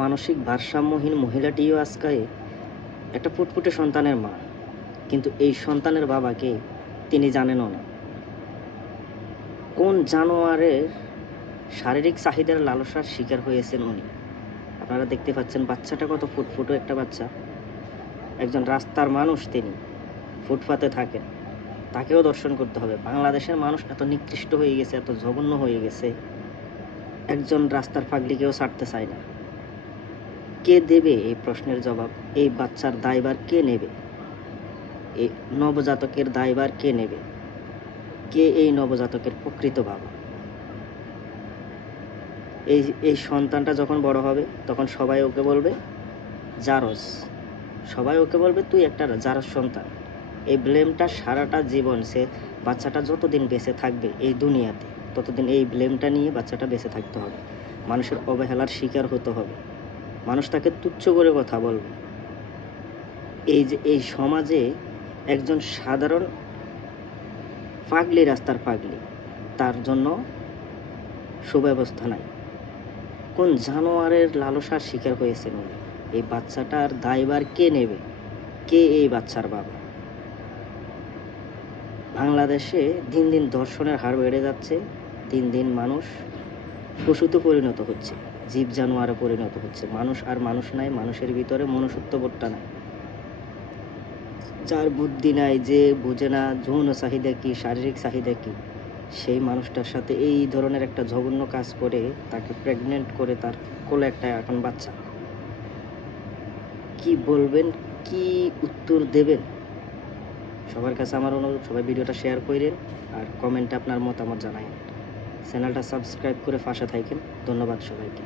মানসিক ভারসাম্যহীন মহিলাটিও আজকে একটা ফুটফুটে সন্তানের মা, কিন্তু এই সন্তানের বাবাকে তিনি জানেনও না। কোন জানোয়ারের শারীরিক চাহিদার লালসার শিকার হয়েছেন উনি? আপনারা দেখতে পাচ্ছেন বাচ্চাটা কত ফুটফুটে একটা বাচ্চা, একজন রাস্তার মানুষ, তিনি ফুটপাতে থাকেন, তাকেও দর্শন করতে হবে। বাংলাদেশের মানুষ এত নিকৃষ্ট হয়ে গেছে, এত জঘন্য হয়ে গেছে, একজন রাস্তার পাগলিকেও ছাড়তে চায় না। কে দেবে এই প্রশ্নের জবাব? এই বাচ্চার দায়ভার কে নেবে? এই নবজাতকের দায়ভার কে নেবে? কে এই নবজাতকের প্রকৃত বাবা? এই সন্তানটা যখন বড় হবে তখন সবাই ওকে বলবে জারজ, সবাই ওকে বলবে তুই একটা জারজ সন্তান। এই ব্লেমটা সারাটা জীবন, সে বাচ্চাটা যতদিন বেঁচে থাকবে এই দুনিয়াতে ততদিন এই ব্লেমটা নিয়ে বাচ্চাটা বেঁচে থাকতে হবে। মানুষের অবহেলার শিকার হতে হবে, মানুষ তাকে তুচ্ছ করে কথা বলবে। এই যে এই সমাজে একজন সাধারণ পাগলি, রাস্তার পাগলি, তার জন্য সুব্যবস্থা নাই। কোন জানোয়ারের লালসার শিকার হয়েছেন উনি? এই বাচ্চাটার দায়ভার কে নেবে? কে এই বাচ্চার বাবা? বাংলাদেশে দিন দিন ধর্ষণের হার বেড়ে যাচ্ছে, দিন দিন মানুষ পশুতে পরিণত হচ্ছে, জীব জানোয়ারে পরিণত হচ্ছে। মানুষ আর মানুষ নাই, মানুষের ভিতরে মনুষ্যত্ববোধটা নাই। যার বুদ্ধি নাই, যে বুঝে না যৌন চাহিদা কি, শারীরিক চাহিদা কি, সেই মানুষটার সাথে এই ধরনের একটা জঘন্য কাজ করে, তাকে প্রেগনেন্ট করে, তার কোলে একটা এখন বাচ্চা। কি বলবেন, কি উত্তর দেবেন? সবার কাছে আমার অনুরোধ, সবাই ভিডিওটা শেয়ার করেন আর কমেন্টে আপনার মতামত জানাবেন। চ্যানেলটা সাবস্ক্রাইব করে পাশে থাকেন। ধন্যবাদ সবাইকে।